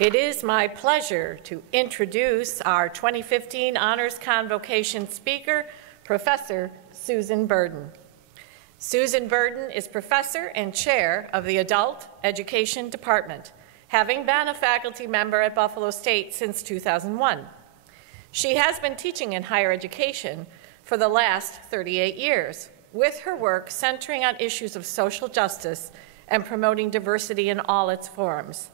It is my pleasure to introduce our 2015 Honors Convocation speaker, Professor Susan Birden. Susan Birden is professor and chair of the Adult Education Department, having been a faculty member at Buffalo State since 2001. She has been teaching in higher education for the last 38 years, with her work centering on issues of social justice and promoting diversity in all its forms.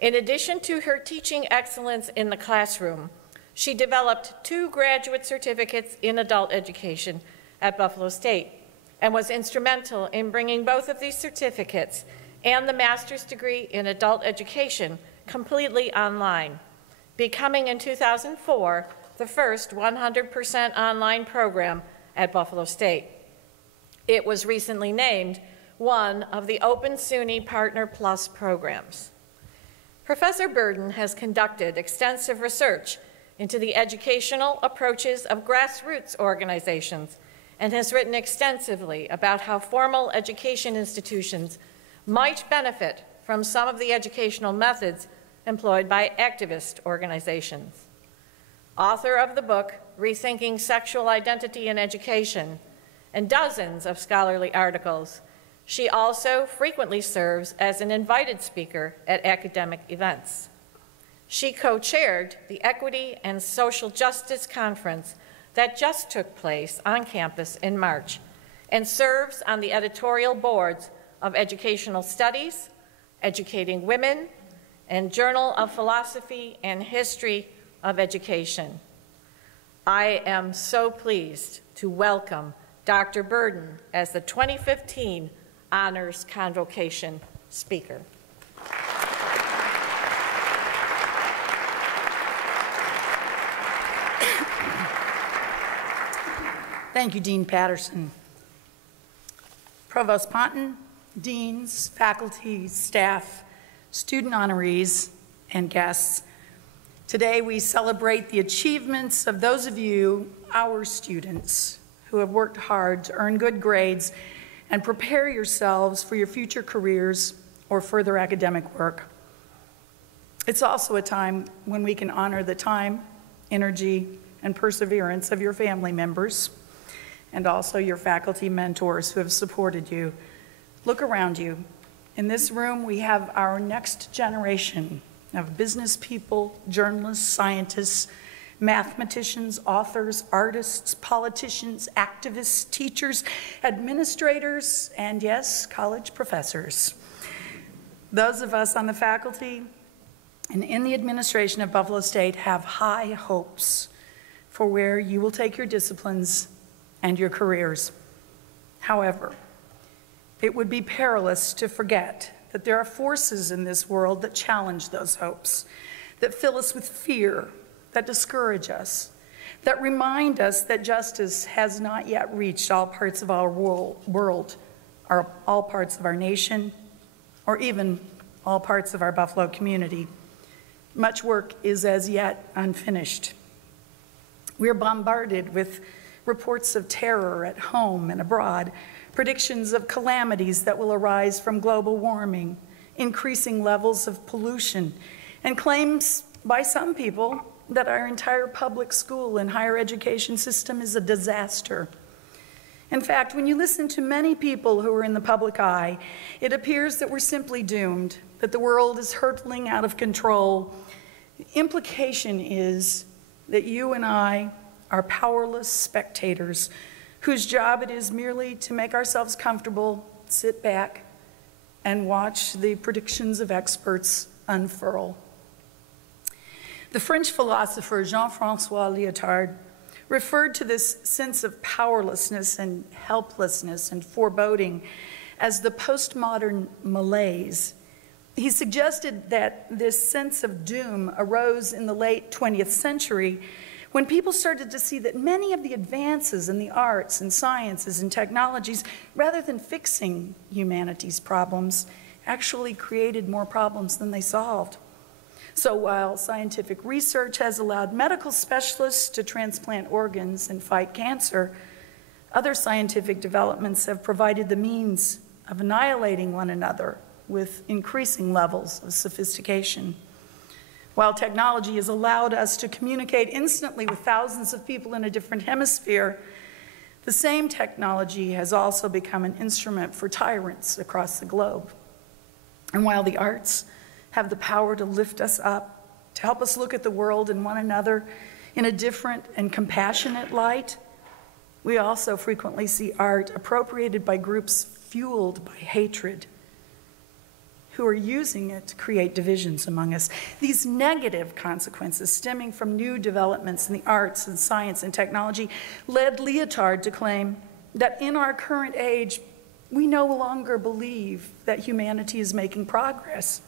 In addition to her teaching excellence in the classroom, she developed 2 graduate certificates in adult education at Buffalo State and was instrumental in bringing both of these certificates and the master's degree in adult education completely online, becoming in 2004 the first 100% online program at Buffalo State. It was recently named one of the Open SUNY Partner Plus programs. Professor Birden has conducted extensive research into the educational approaches of grassroots organizations and has written extensively about how formal education institutions might benefit from some of the educational methods employed by activist organizations. Author of the book, Rethinking Sexual Identity in Education, and dozens of scholarly articles, she also frequently serves as an invited speaker at academic events. She co-chaired the Equity and Social Justice Conference that just took place on campus in March and serves on the editorial boards of Educational Studies, Educating Women, and Journal of Philosophy and History of Education. I am so pleased to welcome Dr. Birden as the 2015 Honors Convocation speaker. Thank you, Dean Patterson. Provost Ponton, deans, faculty, staff, student honorees, and guests. Today we celebrate the achievements of those of you, our students, who have worked hard to earn good grades and prepare yourselves for your future careers or further academic work. It's also a time when we can honor the time, energy, and perseverance of your family members and also your faculty mentors who have supported you. Look around you. In this room, we have our next generation of business people, journalists, scientists, mathematicians, authors, artists, politicians, activists, teachers, administrators, and yes, college professors. Those of us on the faculty and in the administration of Buffalo State have high hopes for where you will take your disciplines and your careers. However, it would be perilous to forget that there are forces in this world that challenge those hopes, that fill us with fear, that discourage us, that remind us that justice has not yet reached all parts of our world, or all parts of our nation, or even all parts of our Buffalo community. Much work is as yet unfinished. We're bombarded with reports of terror at home and abroad, predictions of calamities that will arise from global warming, increasing levels of pollution, and claims by some people that our entire public school and higher education system is a disaster. In fact, when you listen to many people who are in the public eye, it appears that we're simply doomed, that the world is hurtling out of control. The implication is that you and I are powerless spectators whose job it is merely to make ourselves comfortable, sit back, and watch the predictions of experts unfurl. The French philosopher Jean-François Lyotard referred to this sense of powerlessness and helplessness and foreboding as the postmodern malaise. He suggested that this sense of doom arose in the late 20th century when people started to see that many of the advances in the arts and sciences and technologies, rather than fixing humanity's problems, actually created more problems than they solved. So while scientific research has allowed medical specialists to transplant organs and fight cancer, other scientific developments have provided the means of annihilating one another with increasing levels of sophistication. While technology has allowed us to communicate instantly with thousands of people in a different hemisphere, the same technology has also become an instrument for tyrants across the globe. And while the arts have the power to lift us up, to help us look at the world and one another in a different and compassionate light, we also frequently see art appropriated by groups fueled by hatred, who are using it to create divisions among us. These negative consequences stemming from new developments in the arts and science and technology led Lyotard to claim that in our current age, we no longer believe that humanity is making progress.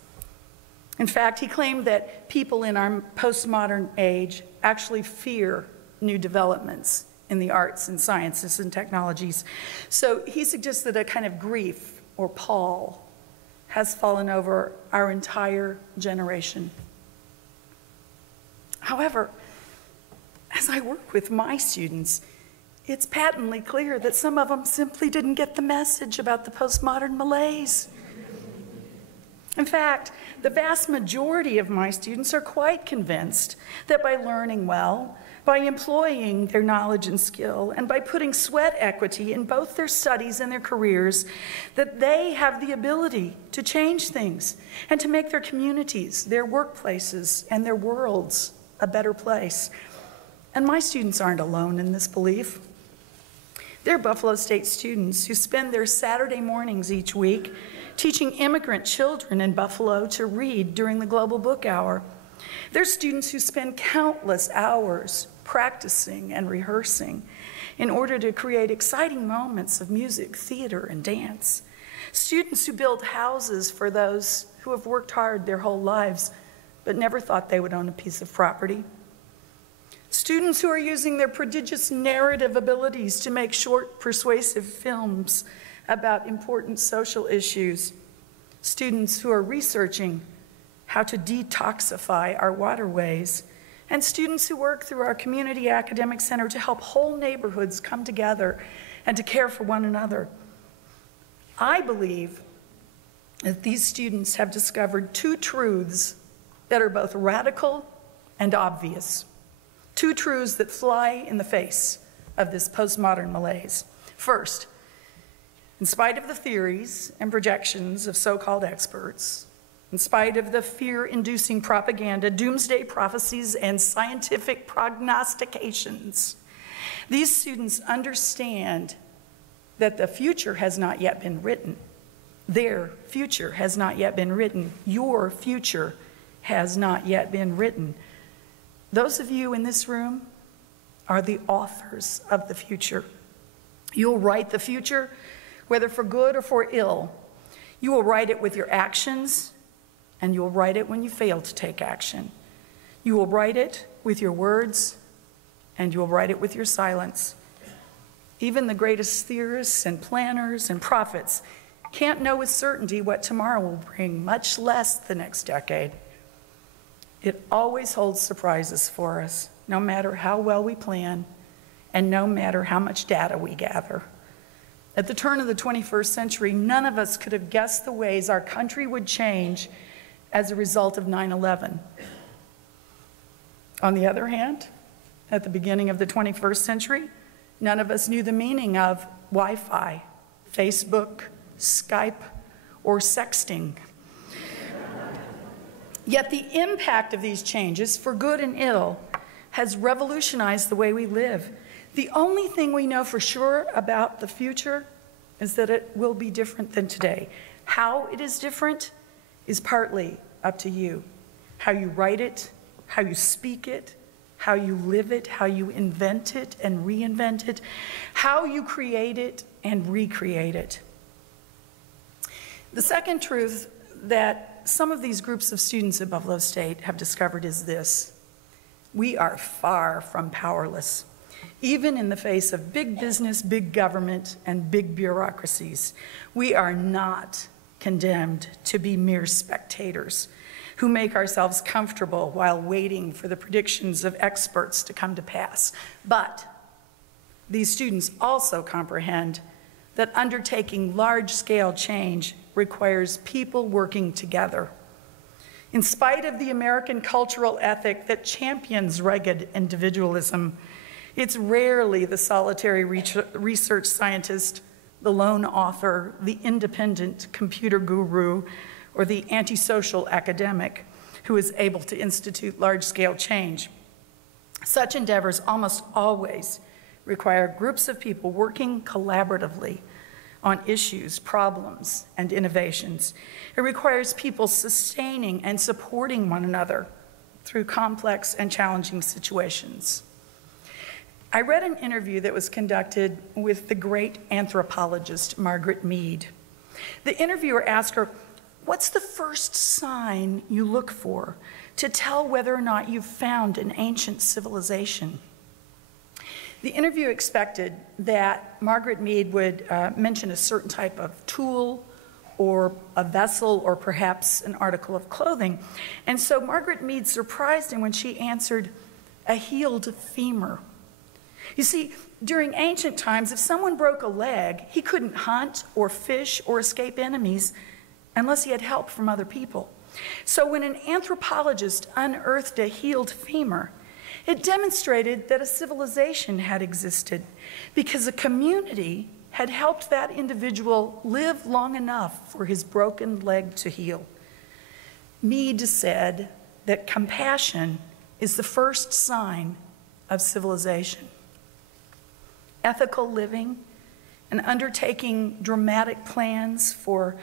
In fact, he claimed that people in our postmodern age actually fear new developments in the arts and sciences and technologies. So he suggested a kind of grief or pall has fallen over our entire generation. However, as I work with my students, it's patently clear that some of them simply didn't get the message about the postmodern malaise. In fact, the vast majority of my students are quite convinced that by learning well, by employing their knowledge and skill, and by putting sweat equity in both their studies and their careers, that they have the ability to change things and to make their communities, their workplaces, and their worlds a better place. And my students aren't alone in this belief. They're Buffalo State students who spend their Saturday mornings each week teaching immigrant children in Buffalo to read during the Global Book Hour. They're students who spend countless hours practicing and rehearsing in order to create exciting moments of music, theater, and dance. Students who build houses for those who have worked hard their whole lives but never thought they would own a piece of property. Students who are using their prodigious narrative abilities to make short, persuasive films about important social issues. Students who are researching how to detoxify our waterways. And students who work through our community academic center to help whole neighborhoods come together and to care for one another. I believe that these students have discovered two truths that are both radical and obvious. Two truths that fly in the face of this postmodern malaise. First, in spite of the theories and projections of so-called experts, in spite of the fear-inducing propaganda, doomsday prophecies, and scientific prognostications, these students understand that the future has not yet been written. Their future has not yet been written. Your future has not yet been written. Those of you in this room are the authors of the future. You'll write the future, whether for good or for ill. You will write it with your actions, and you'll write it when you fail to take action. You will write it with your words, and you'll write it with your silence. Even the greatest theorists and planners and prophets can't know with certainty what tomorrow will bring, much less the next decade. It always holds surprises for us, no matter how well we plan and no matter how much data we gather. At the turn of the 21st century, none of us could have guessed the ways our country would change as a result of 9/11. On the other hand, at the beginning of the 21st century, none of us knew the meaning of Wi-Fi, Facebook, Skype, or sexting. Yet the impact of these changes, for good and ill, has revolutionized the way we live. The only thing we know for sure about the future is that it will be different than today. How it is different is partly up to you. How you write it, how you speak it, how you live it, how you invent it and reinvent it, how you create it and recreate it. The second truth that some of these groups of students at Buffalo State have discovered is this: we are far from powerless. Even in the face of big business, big government, and big bureaucracies, we are not condemned to be mere spectators who make ourselves comfortable while waiting for the predictions of experts to come to pass. But these students also comprehend that undertaking large-scale change requires people working together. In spite of the American cultural ethic that champions rugged individualism, it's rarely the solitary research scientist, the lone author, the independent computer guru, or the antisocial academic who is able to institute large-scale change. Such endeavors almost always require groups of people working collaboratively on issues, problems, and innovations. It requires people sustaining and supporting one another through complex and challenging situations. I read an interview that was conducted with the great anthropologist Margaret Mead. The interviewer asked her, "What's the first sign you look for to tell whether or not you've found an ancient civilization?" The interview expected that Margaret Mead would mention a certain type of tool or a vessel or perhaps an article of clothing. And so Margaret Mead surprised him when she answered, "A healed femur." You see, during ancient times, if someone broke a leg, he couldn't hunt or fish or escape enemies unless he had help from other people. So when an anthropologist unearthed a healed femur, it demonstrated that a civilization had existed because a community had helped that individual live long enough for his broken leg to heal. Mead said that compassion is the first sign of civilization. Ethical living and undertaking dramatic plans for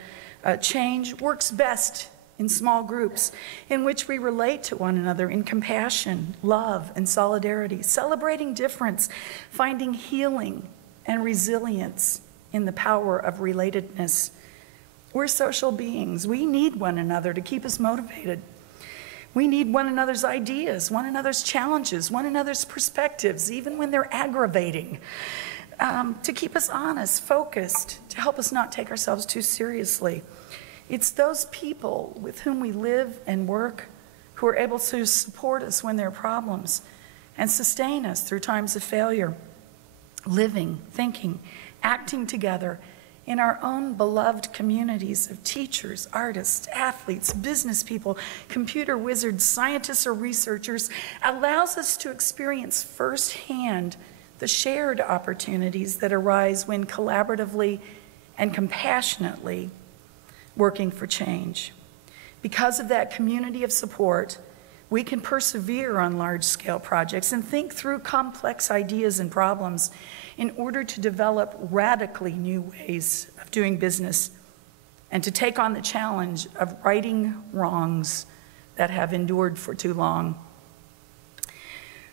change works best in small groups in which we relate to one another in compassion, love, and solidarity, celebrating difference, finding healing and resilience in the power of relatedness. We're social beings. We need one another to keep us motivated. We need one another's ideas, one another's challenges, one another's perspectives, even when they're aggravating, to keep us honest, focused, to help us not take ourselves too seriously. It's those people with whom we live and work who are able to support us when there are problems and sustain us through times of failure. Living, thinking, acting together in our own beloved communities of teachers, artists, athletes, business people, computer wizards, scientists, or researchers allows us to experience firsthand the shared opportunities that arise when collaboratively and compassionately working for change. Because of that community of support, we can persevere on large-scale projects and think through complex ideas and problems in order to develop radically new ways of doing business and to take on the challenge of righting wrongs that have endured for too long.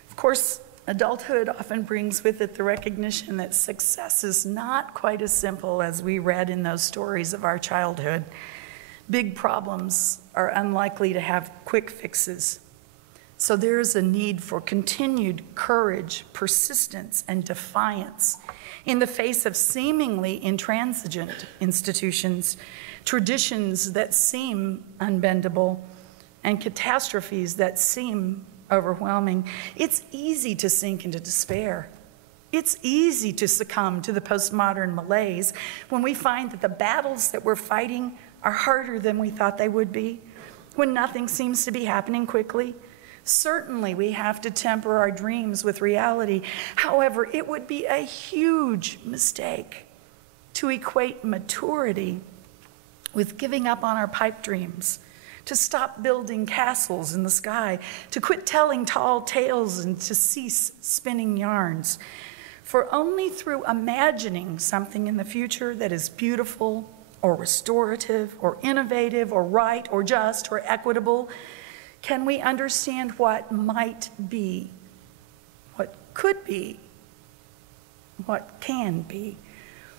Of course, adulthood often brings with it the recognition that success is not quite as simple as we read in those stories of our childhood. Big problems are unlikely to have quick fixes. So there is a need for continued courage, persistence, and defiance in the face of seemingly intransigent institutions, traditions that seem unbendable, and catastrophes that seem overwhelming. It's easy to sink into despair. It's easy to succumb to the postmodern malaise when we find that the battles that we're fighting are harder than we thought they would be, when nothing seems to be happening quickly. Certainly, we have to temper our dreams with reality. However, it would be a huge mistake to equate maturity with giving up on our pipe dreams, to stop building castles in the sky, to quit telling tall tales and to cease spinning yarns. For only through imagining something in the future that is beautiful or restorative or innovative or right or just or equitable can we understand what might be, what could be, what can be.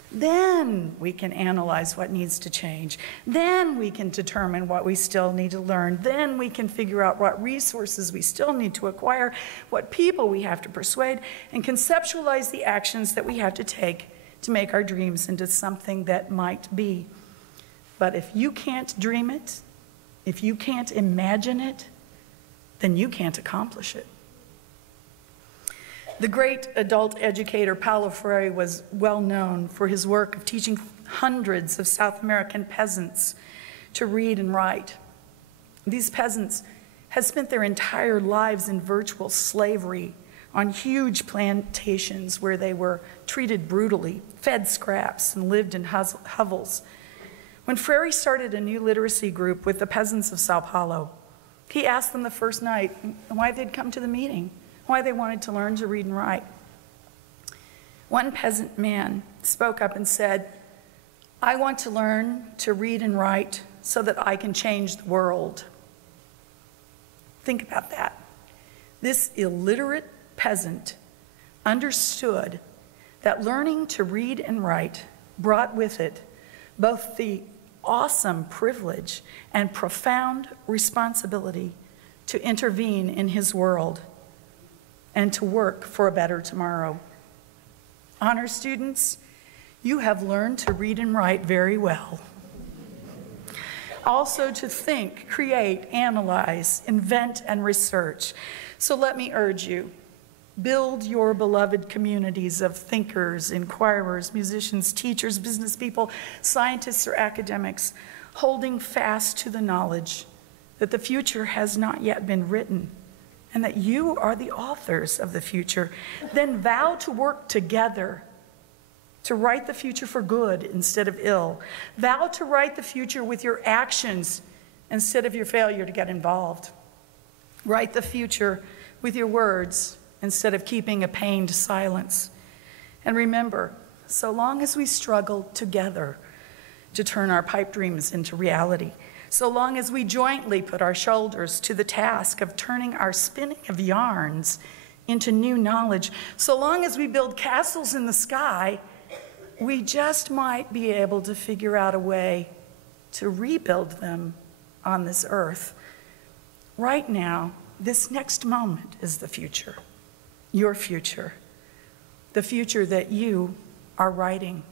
Then we can analyze what needs to change. Then we can determine what we still need to learn. Then we can figure out what resources we still need to acquire, what people we have to persuade, and conceptualize the actions that we have to take to make our dreams into something that might be. But if you can't dream it, if you can't imagine it, then you can't accomplish it. The great adult educator Paulo Freire was well known for his work of teaching hundreds of South American peasants to read and write. These peasants had spent their entire lives in virtual slavery on huge plantations where they were treated brutally, fed scraps, and lived in hovels. When Freire started a new literacy group with the peasants of Sao Paulo, he asked them the first night why they'd come to the meeting, why they wanted to learn to read and write. One peasant man spoke up and said, "I want to learn to read and write so that I can change the world." Think about that. This illiterate peasant understood that learning to read and write brought with it both the awesome privilege and profound responsibility to intervene in his world and to work for a better tomorrow. Honor students, you have learned to read and write very well. Also to think, create, analyze, invent, and research. So let me urge you, build your beloved communities of thinkers, inquirers, musicians, teachers, business people, scientists, or academics, holding fast to the knowledge that the future has not yet been written and that you are the authors of the future. Then vow to work together to write the future for good instead of ill. Vow to write the future with your actions instead of your failure to get involved. Write the future with your words instead of keeping a pained silence. And remember, so long as we struggle together to turn our pipe dreams into reality, so long as we jointly put our shoulders to the task of turning our spinning of yarns into new knowledge, so long as we build castles in the sky, we just might be able to figure out a way to rebuild them on this earth. Right now, this next moment is the future, your future, the future that you are writing.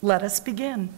Let us begin.